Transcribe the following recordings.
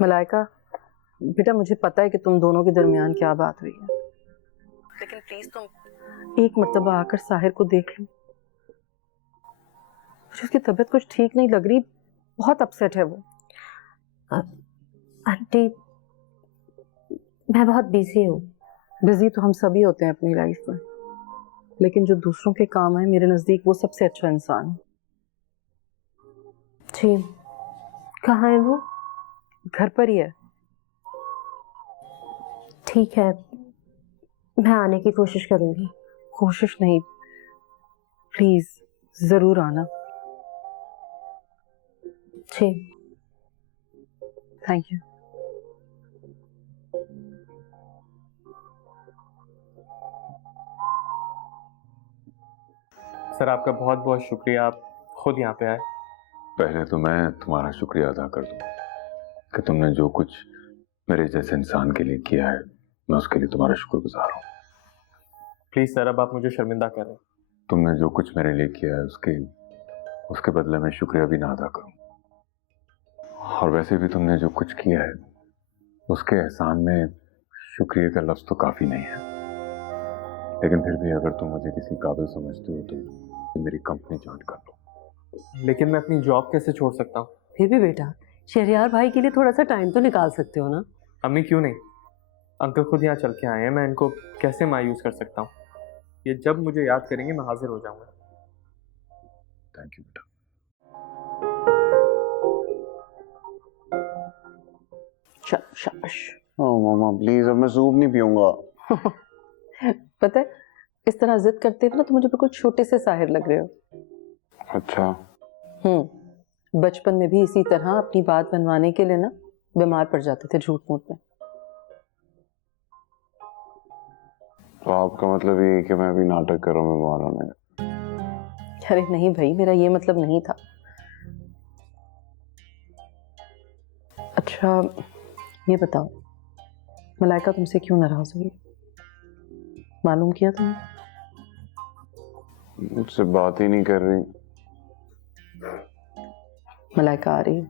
मलाइका, बेटा मुझे पता है कि तुम दोनों के दरमियान क्या बात हुई है, लेकिन प्लीज तुम एक मर्तबा आकर साहिर को देख लो। मुझे उसकी तबीयत कुछ ठीक नहीं लग रही, बहुत अपसेट है वो। आंटी, मैं बहुत बिजी हूँ। बिजी तो हम सभी होते हैं अपनी लाइफ में, लेकिन जो दूसरों के काम है मेरे नजदीक वो सबसे अच्छा इंसान है। जी, कहाँ है वो? घर पर ही है। ठीक है, मैं आने की कोशिश करूंगी। कोशिश नहीं, प्लीज जरूर आना। जी, थैंक यू। सर आपका बहुत बहुत शुक्रिया, आप खुद यहाँ पे आए। पहले तो मैं तुम्हारा शुक्रिया अदा कर दूं कि तुमने जो कुछ मेरे जैसे इंसान के लिए किया है, मैं उसके लिए तुम्हारा शुक्रगुजार हूँ। प्लीज सर, अब आप मुझे शर्मिंदा कर रहे हैं। तुमने जो कुछ मेरे लिए किया है उसके बदले में शुक्रिया भी ना अदा करूं। और वैसे भी तुमने जो कुछ किया है उसके एहसान में शुक्रिया का लफ्ज तो काफी नहीं है, लेकिन फिर भी अगर तुम मुझे किसी काबिल समझते हो तो मेरी कंपनी ज्वाइन कर लो। लेकिन मैं अपनी जॉब कैसे छोड़ सकता हूँ? फिर भी बेटा, शहरयार भाई के लिए थोड़ा सा टाइम तो निकाल सकते हो ना। अम्मी क्यों नहीं, अंकल खुद यहाँ चल के आए हैं, मैं इनको कैसे मायूस कर सकता हूँ? ये जब मुझे याद करेंगे मैं हाजिर हो जाऊंगा। थैंक यू बेटा। शाबाश। ओह मामा प्लीज, अब मैं सूप नहीं पीऊंगा। पता है, इस तरह जिद करते हो ना तो मुझे बिल्कुल छोटे से साहिर लग रहे हो। अच्छा। बचपन में भी इसी तरह अपनी बात मनवाने के लिए ना बीमार पड़ जाते थे झूठ मूठ में। तो आपका मतलब ये है कि मैं भी नाटक कर रहा हूँ बीमार होने का? अरे नहीं भाई, मेरा ये मतलब नहीं था। अच्छा ये बताओ, मलाइका तुमसे क्यों नाराज हुई? मालूम किया तुमने? मुझसे बात ही नहीं कर रही। मलाइका आ रही है,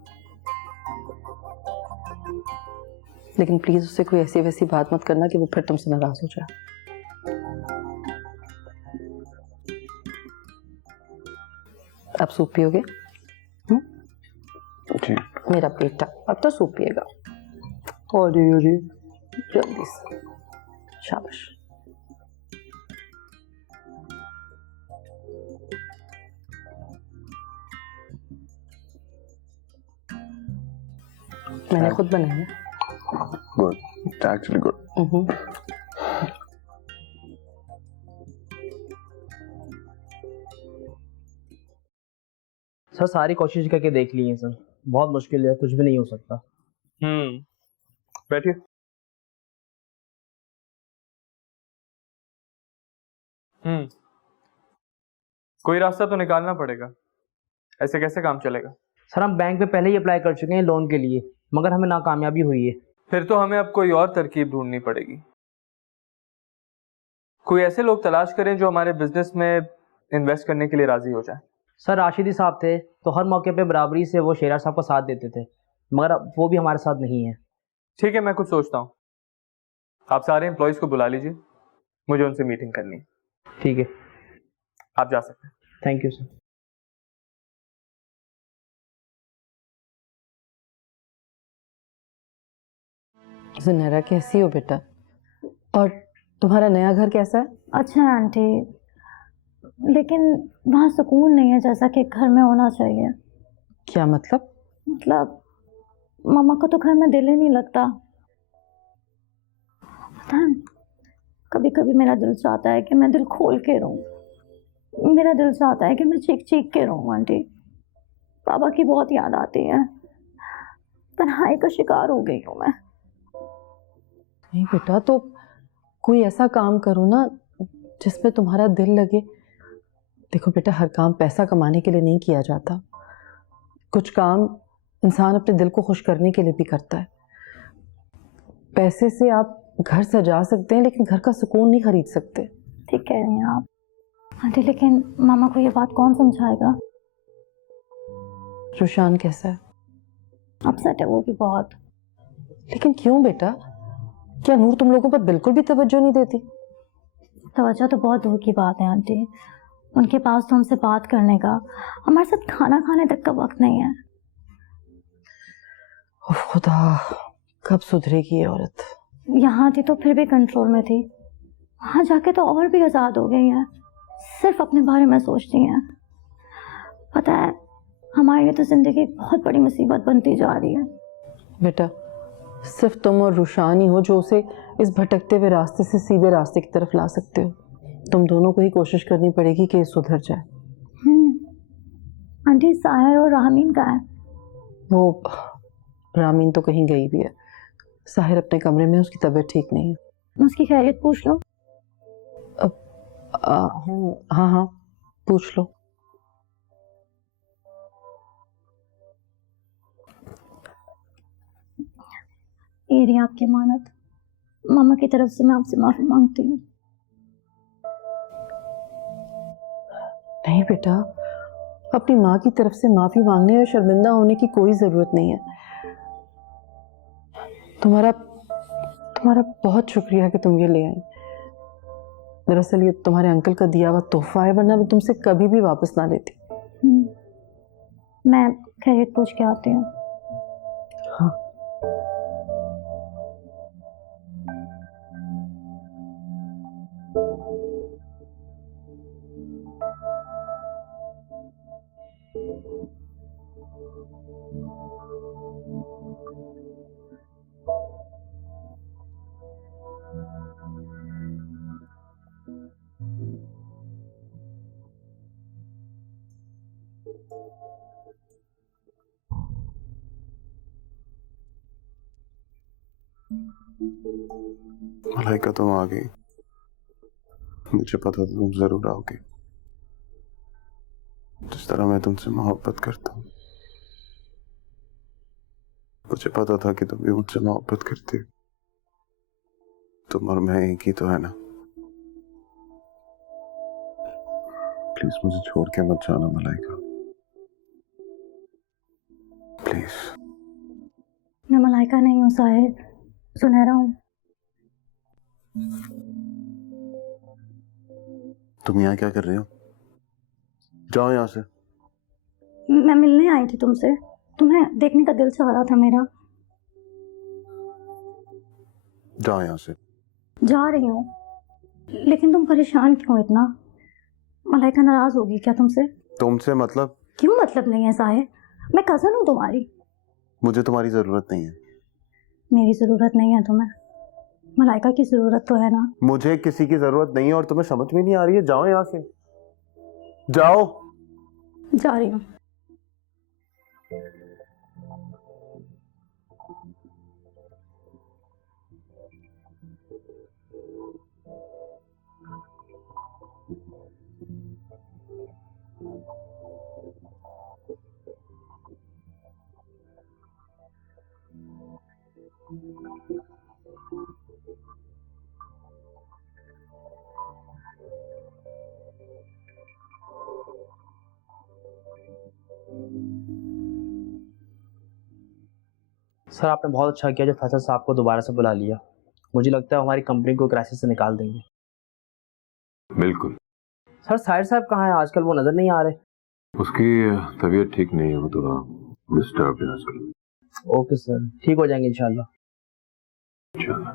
लेकिन प्लीज उससे कोई ऐसी वैसी बात मत करना कि वो फिर तुमसे नाराज हो जाए। आप सूप पियोगे? जी। मेरा बेटा अब तो सूप पिएगा। अरे जल्दी से, शाबाश। मैंने खुद बनाया है। Good, actually good. सर सारी कोशिश करके देख ली है सर, बहुत मुश्किल है, कुछ भी नहीं हो सकता। बैठिए। कोई रास्ता तो निकालना पड़ेगा, ऐसे कैसे काम चलेगा? सर हम बैंक में पहले ही अप्लाई कर चुके हैं लोन के लिए, मगर हमें नाकामयाबी हुई है। फिर तो हमें अब कोई और तरकीब ढूंढनी पड़ेगी। कोई ऐसे लोग तलाश करें जो हमारे बिजनेस में इन्वेस्ट करने के लिए राजी हो जाए। सर राशिदी साहब थे तो हर मौके पे बराबरी से वो शेरा साहब का साथ देते थे, मगर अब वो भी हमारे साथ नहीं है। ठीक है, मैं कुछ सोचता हूँ। आप सारे एम्प्लॉयज को बुला लीजिए, मुझे उनसे मीटिंग करनी है। ठीक है, आप जा सकते हैं। Thank you sir. ज़ुनैरा कैसी हो बेटा? और तुम्हारा नया घर कैसा है? अच्छा है आंटी, लेकिन वहाँ सुकून नहीं है जैसा कि घर में होना चाहिए। क्या मतलब? मतलब मामा को तो घर में दिल ही नहीं लगता। पता है, कभी कभी मेरा दिल चाहता है कि मैं दिल खोल के रहूं। मेरा दिल चाहता है कि मैं चीख चीख के रहूं आंटी। पापा की बहुत याद आती है, तन्हाई का शिकार हो गई हूँ मैं। नहीं बेटा, तो कोई ऐसा काम करो ना जिसमें तुम्हारा दिल लगे। देखो बेटा, हर काम पैसा कमाने के लिए नहीं किया जाता, कुछ काम इंसान अपने दिल को खुश करने के लिए भी करता है। पैसे से आप घर सजा सकते हैं, लेकिन घर का सुकून नहीं खरीद सकते। ठीक कह रही हैं आप आंटी, लेकिन मामा को ये बात कौन समझाएगा? रुशान कैसा है? अपसेट है वो भी बहुत। लेकिन क्यों बेटा? क्या नूर तुम लोगों पर बिल्कुल भी तवज्जो नहीं देती? तवज्जो तो बहुत दूर की बात है आंटी। उनके पास तो हमसे बात करने का, हमारे साथ खाना खाने तक का वक्त नहीं है। उफ खुदा, कब सुधरेगी ये औरत? यहाँ थी तो फिर भी कंट्रोल में थी, वहाँ जाके तो और भी आज़ाद हो गई है, सिर्फ अपने बारे में सोचती हैं। पता है, हमारे लिए तो जिंदगी एक बहुत बड़ी मुसीबत बनती जा रही है। बेटा, सिर्फ तुम और रुशान ही हो जो उसे इस भटकते हुए रास्ते से सीधे रास्ते की तरफ ला सकते हो। तुम दोनों को ही कोशिश करनी पड़ेगी कि ये सुधर जाए। आंटी, साहिर और रामीन का है? वो रामीन तो कहीं गई भी है। साहिर अपने कमरे में, उसकी तबीयत ठीक नहीं है। उसकी खैरियत पूछ लो। हाँ हाँ, पूछ लो। ये रही आपकी अमानत। मामा की तरफ से मैं आपसे माफी मांगती हूँ। नहीं बेटा, अपनी माँ की तरफ से माफी मांगने या शर्मिंदा होने की कोई जरूरत नहीं है। तुम्हारा बहुत शुक्रिया कि तुम ये ले आई। दरअसल ये तुम्हारे अंकल का दिया हुआ तोहफा है, वरना मैं तुमसे कभी भी वापस ना लेती। मैं खैरियत पूछ के आती हूँ। हाँ। मलाइका, तुम आ गई। मुझे पता था तुम जरूर आओगे। जिस तरह मैं तुमसे मोहब्बत करता हूँ, मुझे पता था कि तुम भी मुझसे मोहब्बत करती हो। तुम और मैं एक ही तो है ना। प्लीज मुझे छोड़ के मत जाना मलाइका, प्लीज। मैं मलाइका नहीं हूँ साहिर, सुनहरा हूँ। तुम यहाँ क्या कर रहे हो? जाओ यहाँ से। मैं मिलने आई थी तुमसे, तुम्हें देखने का दिल चाह रहा था मेरा। जाओ यहाँ से। जा रही हूँ, लेकिन तुम परेशान क्यों इतना? मलाइका नाराज होगी क्या तुमसे? तुमसे मतलब? क्यों मतलब नहीं है साहिर? मैं कजन हूँ तुम्हारी। मुझे तुम्हारी जरूरत नहीं है। मेरी जरूरत नहीं है तुम्हें, मलाइका की जरूरत तो है ना। मुझे किसी की जरूरत नहीं है और तुम्हें समझ में नहीं आ रही है। जाओ यहाँ से, जाओ। जा रही हूँ। सर, आपने बहुत अच्छा किया जो फैसल साहब को दोबारा से बुला लिया। मुझे लगता है हमारी कंपनी को क्राइसिस से निकाल देंगे। बिल्कुल। सर, साहिर साहब कहाँ हैं आजकल? वो नजर नहीं आ रहे। उसकी तबीयत ठीक नहीं है, वो थोड़ा डिस्टर्ब है आजकल। ओके सर, ठीक हो जाएंगे इंशाल्लाह। चलो।